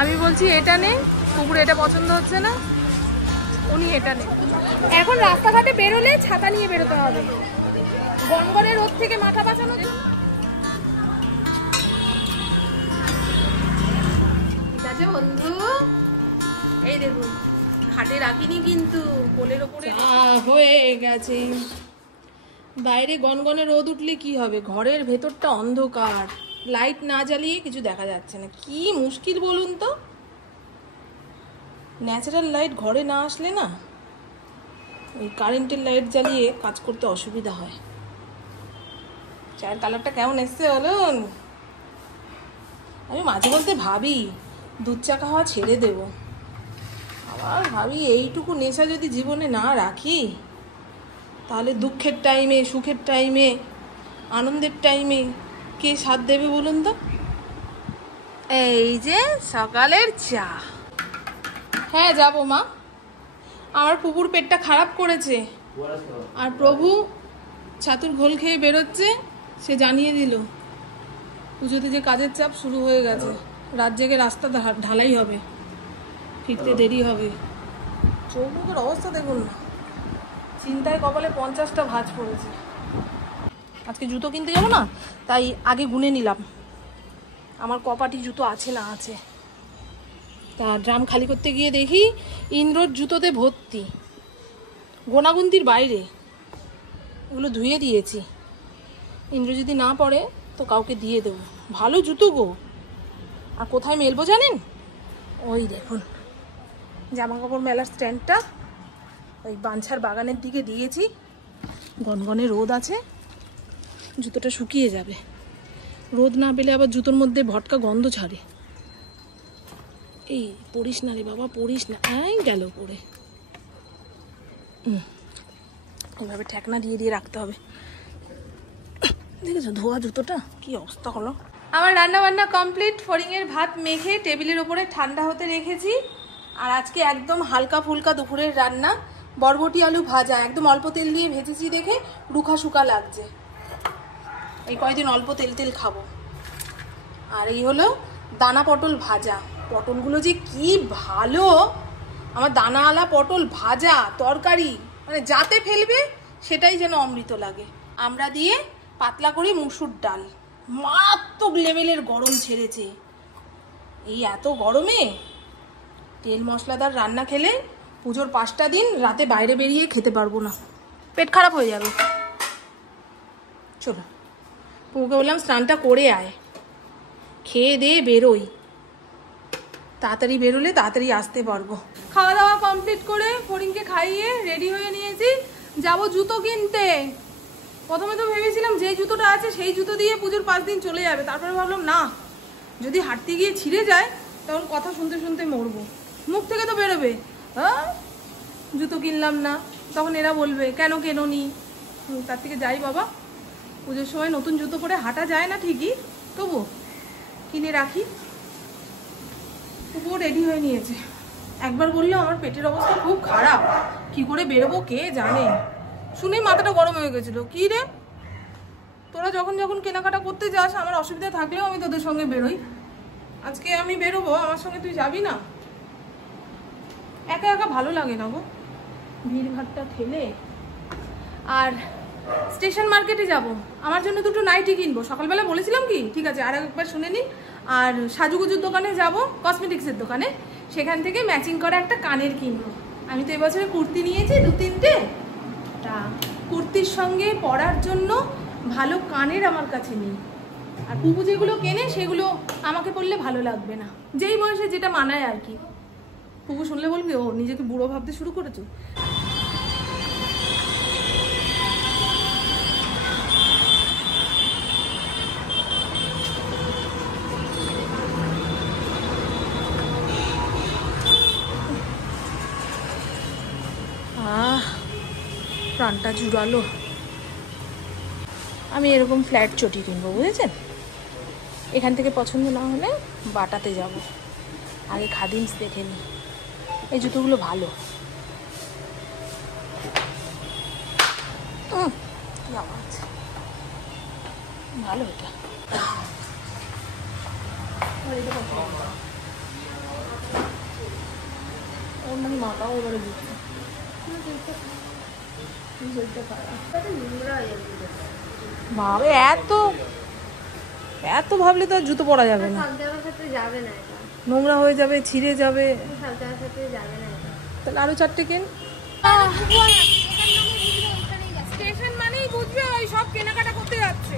আমি বলছি এটা নেই, পুকুরে এটা পছন্দ হচ্ছে না, উনি এটা নেই। এখন রাস্তাঘাটে বেরোলে ছাতা নিয়ে বেরোতে হবে, গনগনের রোদ থেকে মাথা বাঁচানোর জন্য। ঠিক আছে বন্ধু, এই দেখুন খাটে রাখিনি কিন্তু কোলের ওপরে হয়ে গেছে। বাইরে গনগনে রোদ উঠলে কি হবে, ঘরের ভেতরটা অন্ধকার, লাইট না জ্বালিয়ে কিছু দেখা যাচ্ছে না। কি মুশকিল বলুন তো, ন্যাচারাল লাইট ঘরে না আসলে না, ওই কারেন্টের লাইট জ্বালিয়ে কাজ করতে অসুবিধা হয়। চায়ের কালারটা কেমন এসছে বলুন। আমি মাঝে মধ্যে ভাবি দুধ চা খাওয়া ছেড়ে দেব, আবার ভাবি এইটুকু নেশা যদি জীবনে না রাখি তাহলে দুঃখের টাইমে, সুখের টাইমে, আনন্দের টাইমে কে সাথ দেবে বলুন তো। এই যে সকালের চা। হ্যাঁ যাবো মা, আমার পুকুর পেটটা খারাপ করেছে, আর প্রভু ছাতুর ঘোল খেয়ে বেরোচ্ছে, সে জানিয়ে দিল পুজোতে যে কাজের চাপ শুরু হয়ে গেছে, রাত জেগে রাস্তা ঢালাই হবে, ফিরতে দেরি হবে। চোখ মুখের অবস্থা দেখুন না, চিন্তায় কপালে 50টা ভাঁজ পড়েছে। আজকে জুতো কিনতে যাবো না, তাই আগে গুনে নিলাম আমার কপাটি জুতো আছে না আছে। তা ড্রাম খালি করতে গিয়ে দেখি ইন্দ্রর জুতোতে ভর্তি, গোনাগুন্তির বাইরে। এগুলো ধুয়ে দিয়েছি, ইন্দ্র যদি না পড়ে তো কাউকে দিয়ে দেবো। ভালো জুতো গো। আর কোথায় মেলবো জানেন, ওই দেখুন জামা কাপড় মেলার স্ট্যান্ডটা ওই বাঞ্ছার বাগানের দিকে দিয়েছি। গনগনে রোদ আছে, জুতোটা শুকিয়ে যাবে। রোদ না পেলে আবার জুতোর মধ্যে ভটকা গন্ধ ছাড়ে। এই পড়িস না রে বাবা, পড়িস না, এই গেল পড়ে। এইভাবে ঠেকনা দিয়ে দিয়ে রাখতে হবে। দেখেছো ধোয়া জুতোটা কি অবস্থা হলো। আমার রান্না বান্না কমপ্লিট, ফড়িংয়ের ভাত মেখে টেবিলের ওপরে ঠান্ডা হতে রেখেছি। আর আজকে একদম হালকা ফুলকা দুপুরের রান্না, বরবটি আলু ভাজা, একদম অল্প তেল দিয়ে ভেজেছি দেখে রুখা শুকা লাগছে। এই কয়দিন অল্প তেল তেল খাবো। আর এই হলো দানা পটল ভাজা, পটলগুলো যে কি ভালো, আমার দানাওয়ালা পটল ভাজা তরকারি, মানে যাতে ফেলবে সেটাই যেন অমৃত লাগে। আমরা দিয়ে পাতলা করে মুসুর ডাল, মারাত্মক লেভেলের গরম ছেড়েছে। এই এত গরমে তেল মশলাদার রান্না খেলে পুজোর 5টা দিন রাতে বাইরে বেরিয়ে খেতে পারবো না, পেট খারাপ হয়ে যাবে। চলো পুকুকে বললাম স্নানটা করে আয়, খেয়ে দিয়ে বেরোই, তাড়াতাড়ি বেরোলে তাড়াতাড়ি আসতে পারবো। খাওয়া দাওয়া কমপ্লিট করে ফড়িংকে খাইয়ে রেডি হয়ে নিয়েছি, যাবো জুতো কিনতে। প্রথমে তো ভেবেছিলাম যে জুতোটা আছে সেই জুতো দিয়ে পুজোর 5 দিন চলে যাবে, তারপরে ভাবলাম না, যদি হাঁটতে গিয়ে ছিঁড়ে যায় তখন কথা শুনতে শুনতে মরবো, মুখ থেকে তো বেরোবে হ্যাঁ জুতো কিনলাম না, তখন এরা বলবে কেন কেননি। তার থেকে যাই বাবা, পুজোর সময় নতুন জুতো পরে হাঁটা যায় না ঠিকই, তবু কিনে রাখি। পুকুর রেডি হয়ে নিয়েছে। একবার বললো আমার পেটের অবস্থা খুব খারাপ, কি করে বেরোবো কে জানে। শুনেই মাথাটা গরম হয়ে গেছিল, কি রে তোরা যখন যখন কেনাকাটা করতে যাস আমার অসুবিধা থাকলেও আমি তোদের সঙ্গে বেরোই, আজকে আমি বেরোবো, আমার সঙ্গে তুই যাবি না? একা একা ভালো লাগে না গো, ভিড়ভাট্টা ঠেলে। আর স্টেশন মার্কেটে যাব, আমার জন্য দুটো নাইটি কিনবো, সকালবেলা বলেছিলাম কি, ঠিক আছে আর একবার শুনে নিন। আর সাজুগুজুর দোকানে যাব, কসমেটিক্সের দোকানে, সেখান থেকে ম্যাচিং করা একটা কানের কিনবো। আমি তো এবছরে কুর্তি নিয়েছি 2-3টে, তা কুর্তির সঙ্গে পরার জন্য ভালো কানের আমার কাছে নেই। আর পুপু যেগুলো কেনে সেগুলো আমাকে পরলে ভালো লাগবে না, যেই বয়সে যেটা মানায় আর কি। পুপু শুনলে বলবি ও নিজেকে বুড়ো ভাবতে শুরু করেছো। প্রাণটা জুড়ালো। আমি এরকম ফ্ল্যাট চটি কিনবো, বুঝেছেন? এখান থেকে পছন্দ না হলে বাটাতে যাব, আগে খাদিমস দেখে নিই। এই জুতোগুলো ভালো, কি আওয়াজ, ভালো এটা। তাও এবারে বাবা এত এত ভাবলে তো আর জুতো পরা যাবে না, নোংরা হয়ে যাবে, ছিঁড়ে যাবে। তাহলে আরো 4টে কেন। স্টেশন মানেই বুঝবে ওই সব কেনাকাটা করতে যাচ্ছে।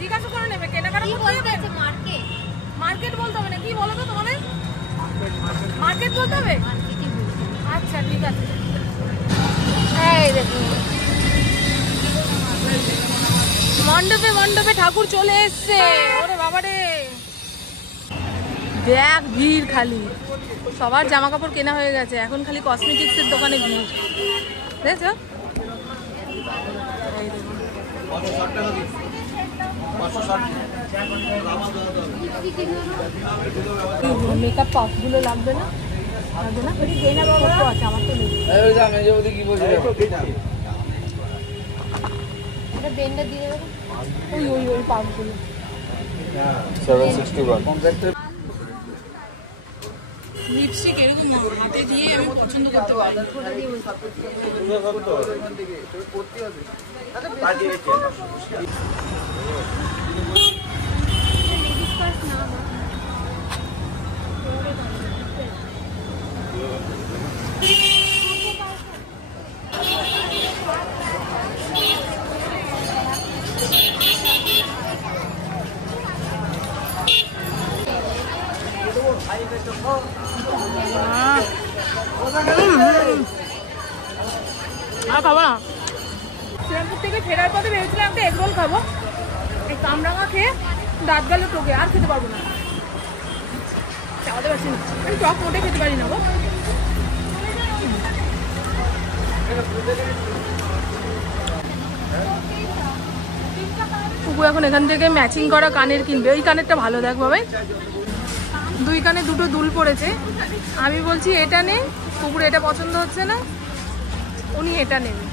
জিজ্ঞাসা করে নেবে কেনাকাটা করতে যাবে। মার্কেট বলতে হবে না, কি বলো তো তোমাদের? মার্কেট বলতে হবে। আচ্ছা ঠিক আছে। এই দেখুন মণ্ডপে মণ্ডপে ঠাকুর চলে এসছে। ওরে বাবারে দেখ ভিড়, খালি সবার জামা কাপড় কেনা হয়ে গেছে, এখন খালি কসমেটিক্সের দোকানে ভিড়। দেখছো মেকআপ পপগুলো লাগবে না? লাগবে না? আছে আমার তো নেই। বেন্ডা দিয়ে দেবো ওই ওই ওই পাপগুলো। 761 লিপস্টিক এরকম হাতে দিয়ে আমি পছন্দ করতে পারি। আর খাবো না। শ্রীরামপুর থেকে ফেরার পথে ভেবেছিলাম একটা এগ রোল খাবো, এই কামরাঙা খেয়ে দাঁত গেলে টোকে, আর খেতে পারবো না, চাওয়াতে পারছি না। আমি টক মোটে খেতে পারি না গো। কুকু এখন এখান থেকে ম্যাচিং করা কানের কিনবে। ওই কানেরটা ভালো দেখ বাবাই, 2 কানে 2টো দুল পড়েছে। আমি বলছি এটা নে, কুকুর এটা পছন্দ হচ্ছে না, উনি এটা নেবে,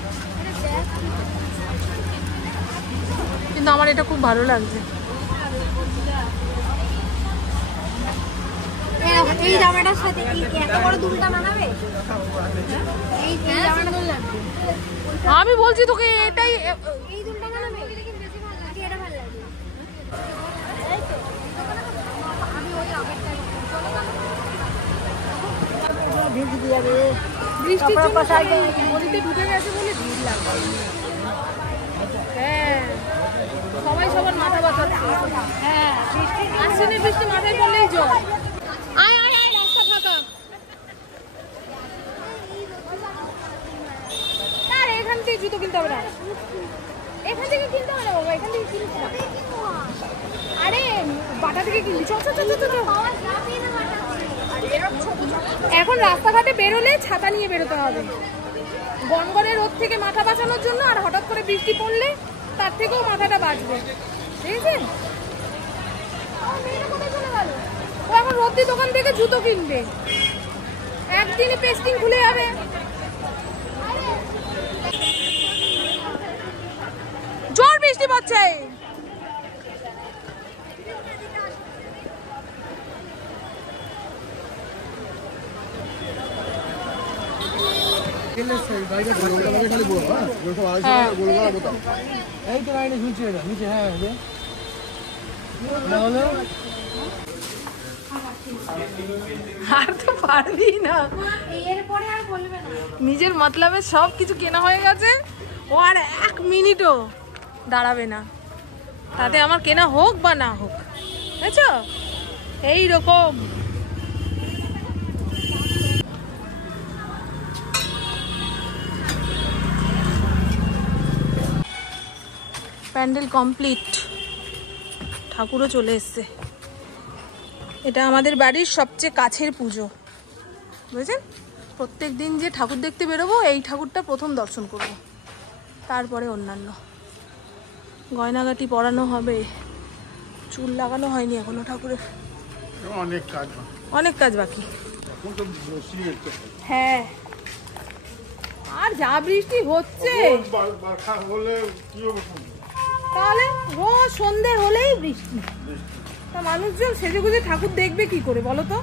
কিন্তু আমার এটা খুব ভালো লাগছে। এই জামাটার সাথে এত বড় দুলটা মানাবে? এই জামাটা ভালো লাগবে। আমি বলছি তোকে এটাই, এই দুলটা মানাবে? এটা ভালো লাগবে। আমি ওই আগেরটা ভিজে যাবে, বৃষ্টির জন্য নদীতে ঢুকে গেছে বলে ভিড় লাগবে। হ্যাঁ সবাই সবার মাথা বাঁচাচ্ছে। হ্যাঁ আসছে বৃষ্টি, মাথায় পড়লেই জল। আয় আয় আয়, রাস্তা ফাঁকা। আর এখান থেকে জুতো কিনতে হবে না, এখান থেকে কিনতে হবে না বাবা, এখান থেকে কিনতে হবে। আরে বাটা থেকে কিনবি, চল চল চল চল। এখন রাস্তাঘাটে বেরোলে ছাতা নিয়ে বেরোতে হবে, গনগনে রোদ থেকে মাথা বাঁচানোর জন্য। আর হঠাৎ করে বৃষ্টি পড়লে তার থেকেও মাথাটা বাঁচবে, ঠিক আছে? ও এখন রোদ্দি দোকান থেকে জুতো কিনবে, একদিনই পেস্টিং খুলে যাবে। জোর বৃষ্টি পড়ছে। আর তো পারবি না, নিজের মতলবে সব কিছু কেনা হয়ে গেছে, ও আর 1 মিনিটও দাঁড়াবে না, তাতে আমার কেনা হোক বা না হোক, বুঝছো? এইরকম প্যান্ডেল কমপ্লিট, ঠাকুরও চলে এসছে। এটা আমাদের বাড়ির সবচেয়ে কাছের পুজো, বুঝেছেন? প্রত্যেক দিন যে ঠাকুর দেখতে বেরোবো, এই ঠাকুরটা প্রথম দর্শন করব, তারপরে অন্যান্য। গয়নাগাটি পরানো হবে, চুল লাগানো হয়নি এখনো ঠাকুরের, অনেক কাজ বাকি। হ্যাঁ আর যা বৃষ্টি হচ্ছে, তাহলে রোজ সন্ধে হলেই বৃষ্টি, তা মানুষজন সেজে গুজে ঠাকুর দেখবে কি করে বলো তো?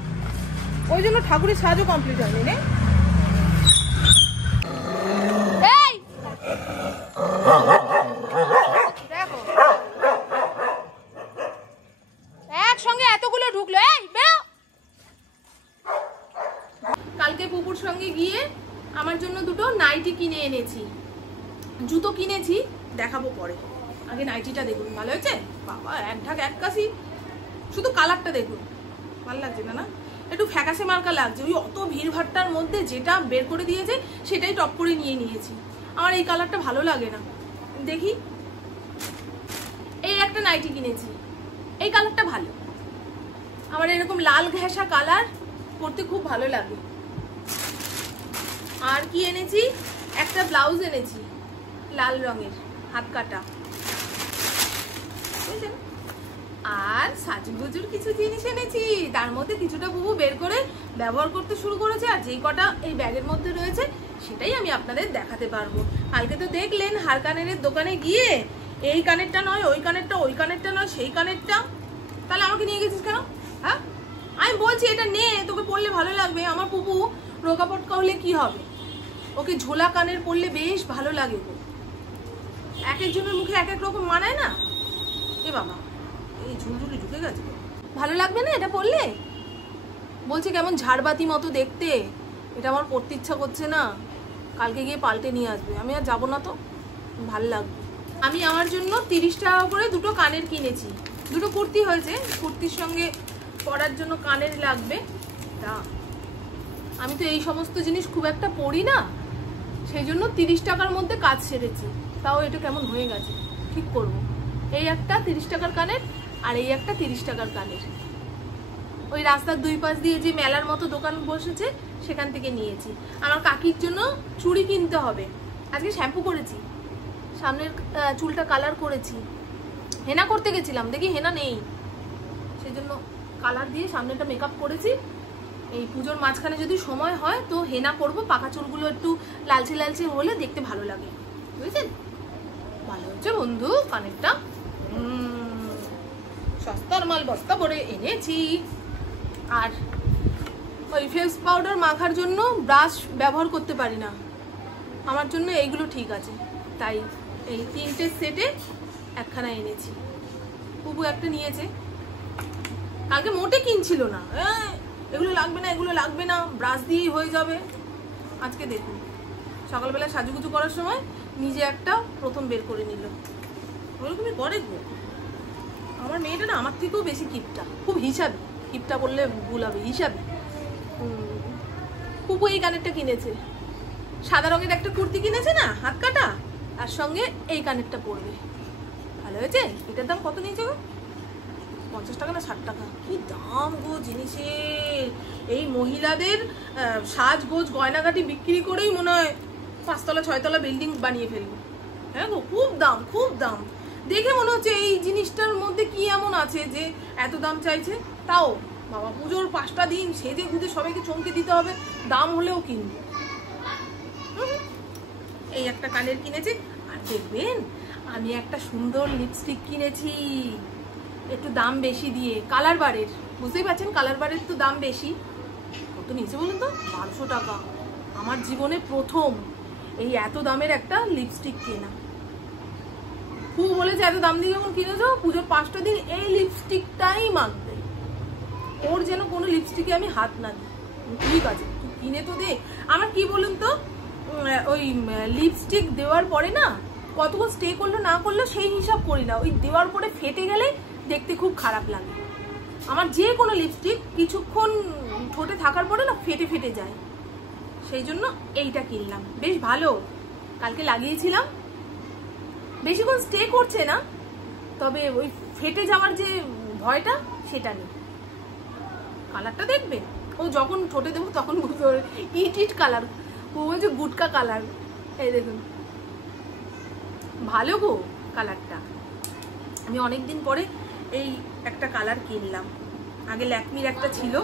ওই জন্য ঠাকুরের সাজও কমপ্লিট হয়নি। দেখো একসঙ্গে এতগুলো ঢুকলো। এই বেরো। কালকে পুকুর সঙ্গে গিয়ে আমার জন্য দুটো নাইটি কিনে এনেছি, জুতো কিনেছি, দেখাবো পরে। আগে নাইটিটা দেখুন, ভালো হয়েছে বাবা, এক ঢাক এক কাশি। শুধু কালারটা দেখুন, ভালো লাগছে না? না একটু ফ্যাকাশে মার্কা লাগছে। ওই অত ভিড়ভাট্টার মধ্যে যেটা বের করে দিয়েছে সেটাই টপ করে নিয়ে নিয়েছি। আমার এই কালারটা ভালো লাগে না। দেখি, এই একটা নাইটি কিনেছি, এই কালারটা ভালো। আমার এরকম লাল ঘেঁষা কালার পরতে খুব ভালো লাগে। আর কি এনেছি, একটা ব্লাউজ এনেছি লাল রঙের, হাত কাটা। আর সাজুগুজুর কিছু জিনিস এনেছি, তার মধ্যে কিছুটা বুবু বের করে ব্যবহার করতে শুরু করেছে। আর যেই কটা এই ব্যাগের মধ্যে রয়েছে সেটাই আমি আপনাদের দেখাতে পারবো। কালকে তো দেখলেন হার কানের দোকানে গিয়ে এই কানেরটা নয় ওই কানেরটা, ওই কানেরটা নয় সেই কানেরটা। তাহলে আমাকে নিয়ে গেছিস কেন? হ্যাঁ, আমি বলছি এটা নে, তোকে পরলে ভালো লাগবে। আমার পুপু রোগা পটকা হলে কি হবে, ওকে ঝোলা কানের পরলে বেশ ভালো লাগে গো। এক একজনের মুখে এক এক রকম মানায় না। এ বাবা, এই ঝুলঝুলি ঢুকে গেছে, ভালো লাগবে না এটা পরলে? বলছে কেমন ঝাড়বাতি মতো দেখতে, এটা আমার পরতে ইচ্ছা করছে না, কালকে গিয়ে পাল্টে নিয়ে আসবে। আমি আর যাবো না তো, ভালো লাগবে। আমি আমার জন্য 30 টাকা করে দুটো কানের কিনেছি। দুটো কুর্তি হয়েছে, কুর্তির সঙ্গে পরার জন্য কানের লাগবে। তা আমি তো এই সমস্ত জিনিস খুব একটা পরি না, সেই জন্য 30 টাকার মধ্যে কাজ সেরেছি। তাও এটা কেমন হয়ে গেছে, ঠিক করব। এই একটা 30 টাকার কানের, আর এই একটা 30 টাকার কানের। ওই রাস্তার দুই পাশ দিয়ে যে মেলার মতো দোকান বসেছে সেখান থেকে নিয়েছি। আমার কাকির জন্য চুড়ি কিনতে হবে। আজকে শ্যাম্পু করেছি, সামনের চুলটা কালার করেছি, হেনা করতে গেছিলাম, দেখি হেনা নেই, সেই জন্য কালার দিয়ে সামনেটা মেকআপ করেছি। এই পুজোর মাঝখানে যদি সময় হয় তো হেনা করব, পাকা চুলগুলো একটু লালচে লালচে হলে দেখতে ভালো লাগে, বুঝেছেন? ভালো হচ্ছে বন্ধু কানেরটা, সস্তার মাল বস্তা ভরে এনেছি। আর ওই ফেস পাউডার মাখার জন্য ব্রাশ ব্যবহার করতে পারি না, আমার জন্য এইগুলো ঠিক আছে, তাই এই 3টে সেটে একখানা এনেছি। পুপু একটা নিয়েছে, কালকে মোটে কিনছিল না, এগুলো লাগবে না এগুলো লাগবে না, ব্রাশ দিয়েই হয়ে যাবে। আজকে দেখুন সকালবেলা সাজুগুজু করার সময় নিজে একটা প্রথম বের করে নিল। ওরকমই করে গো আমার মেয়েটা না, আমার থেকেও বেশি কিপটা, খুব হিসাবে। কিপটা বললে ভুল হবে, হিসাবে। পুপু এই কানেরটা কিনেছে, সাদা রঙের একটা কুর্তি কিনেছে না হাত কাটা, তার সঙ্গে এই কানেরটা পরবে। ভালো হয়েছে। এটার দাম কত নিয়েছে গো? 50 টাকা না 60 টাকা? কি দাম গো জিনিসের। এই মহিলাদের সাজগোজ গয়নাগাটি বিক্রি করেই মনে হয় 5 তলা 6 তলা বিল্ডিং বানিয়ে ফেলবে। হ্যাঁ গো, খুব দাম, খুব দাম। দেখে মনে হচ্ছে এই জিনিসটার মধ্যে কি এমন আছে যে এত দাম চাইছে। তাও বাবা, পুজোর 5টা দিন সেজে গুজে সবাইকে চমকে দিতে হবে, দাম হলেও কিনবে। এই একটা কানের কিনেছি। আর দেখবেন আমি একটা সুন্দর লিপস্টিক কিনেছি, একটু দাম বেশি দিয়ে, কালার বারের। বুঝতেই পারছেন কালার বারের তো দাম বেশি। কত নিচে বলুন তো? 1200 টাকা। আমার জীবনে প্রথম এই এত দামের একটা লিপস্টিক কেনা। খুব বলেছে এত দাম দিয়ে যখন কিনেছো, পুজোর 5টা দিন এই লিপস্টিকটাই মাখবে, ওর যেন কোনো লিপস্টিকে আমি হাত না দিই। ঠিক আছে তুই কিনে তো দে। আমার কি বলুন তো, ওই লিপস্টিক দেওয়ার পরে না কতক্ষণ স্টে করলো না করলো সেই হিসাব করি না, ওই দেওয়ার পরে ফেটে গেলে দেখতে খুব খারাপ লাগে। আমার যে কোনো লিপস্টিক কিছুক্ষণ ঠোঁটে থাকার পরে না ফেটে ফেটে যায়, সেই জন্য এইটা কিনলাম। বেশ ভালো, কালকে লাগিয়েছিলাম, বেশিক্ষণ স্টে করছে না, তবে ওই ফেটে যাওয়ার যে ভয়টা সেটা নেই। কালারটা দেখবে, ও যখন ঠোঁটে দেবো তখন বুঝতে পারবে। ইট ইট কালার, ও বলছে গুটকা কালার। এই দেখুন ভালো গো কালারটা। আমি অনেকদিন পরে এই একটা কালার কিনলাম। আগে ল্যাকমির একটা ছিল,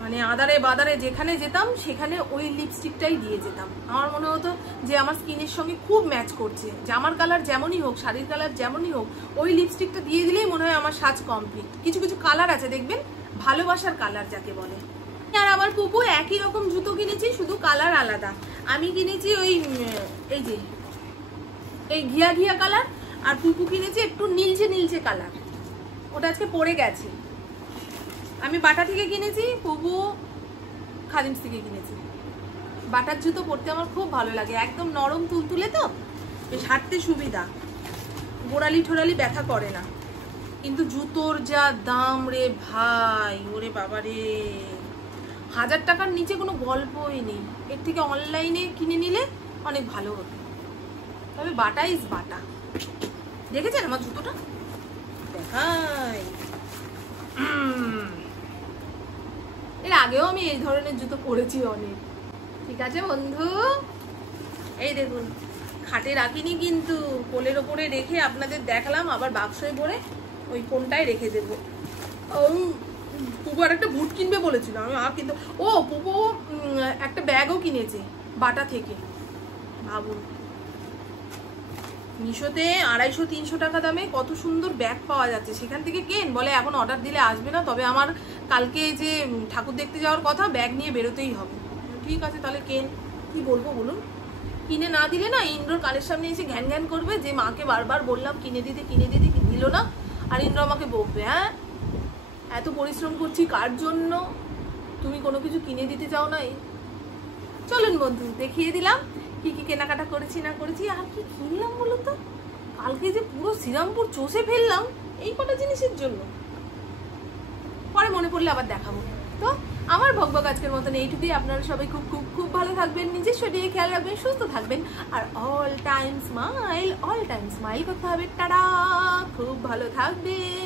মানে আদারে বাদারে যেখানে যেতাম সেখানে ওই লিপস্টিকটাই দিয়ে যেতাম। আমার মনে হতো যে আমার স্কিনের সঙ্গে খুব ম্যাচ করছে, জামার কালার যেমনই হোক, শাড়ির কালার যেমনই হোক, ওই লিপস্টিকটা দিয়ে দিলেই মনে হয় আমার সাজ কমপ্লিট। কিছু কিছু কালার আছে দেখবেন, ভালোবাসার কালার যাকে বলে। আর আমার পুপু একই রকম জুতো কিনেছি, শুধু কালার আলাদা। আমি কিনেছি ওই এই যে এই ঘিয়া ঘিয়া কালার, আর পুপু কিনেছি একটু নীলচে নীলচে কালার, ওটা আজকে পরে গেছে। আমি বাটা থেকে কিনেছি, পুপু খাদিমস থেকে কিনেছি। বাটার জুতো পরতে আমার খুব ভালো লাগে, একদম নরম তুলতুলে তো, বেশ হাঁটতে সুবিধা, গোড়ালি ঠোড়ালি ব্যথা করে না। কিন্তু জুতোর যা দাম রে ভাই, ওরে বাবা রে, 1000 টাকার নিচে কোনো গল্পই নেই। এর থেকে অনলাইনে কিনে নিলে অনেক ভালো হতো। তবে বাটা ইজ বাটা। দেখেছেন আমার জুতোটা? দেখাই, এর আগেও আমি এই ধরনের জুতো পরেছি অনেক। ঠিক আছে বন্ধু, এই দেখুন খাটে রাখিনি কিন্তু, কোলের ওপরে রেখে আপনাদের দেখালাম, আবার বাক্সে ভরে ওই কোনটায় রেখে দেবো। পুপু আর একটা বুট কিনবে বলেছিল, আমি কিন্তু ও পুপু একটা ব্যাগও কিনেছে বাটা থেকে। ভাবুন, মিশোতে 250-300 টাকা দামে কত সুন্দর ব্যাগ পাওয়া যাচ্ছে, সেখান থেকে কেন বলে এখন অর্ডার দিলে আসবে না, তবে আমার কালকে যে ঠাকুর দেখতে যাওয়ার কথা, ব্যাগ নিয়ে বেরোতেই হবে। ঠিক আছে তাহলে কেন, কি বলবো বলুন। কিনে না দিলে না ইন্দ্রর কানের সামনে এসে ঘ্যান ঘ্যান করবে যে মাকে বারবার বললাম কিনে দিতে দিল না, আর ইন্দ্র আমাকে বকবে, হ্যাঁ এত পরিশ্রম করছি কার জন্য, তুমি কোনো কিছু কিনে দিতে চাও না। চলুন বন্ধু, দেখিয়ে দিলাম কি কি কেনাকাটা করেছি না করেছি। আর কি কিনলাম বলো তো, কালকে যে পুরো শ্রীরামপুর চষে ফেললাম এই কটা জিনিসের জন্য, পরে মনে পড়লে আবার দেখাবো। তো আমার ভগভগ আজকের মতন এইটুকুই। আপনারা সবাই খুব খুব খুব ভালো থাকবেন, নিজের শরীরে খেয়াল রাখবেন, সুস্থ থাকবেন, আর অল টাইম স্মাইল করতে হবে। টাটা, খুব ভালো থাকবেন।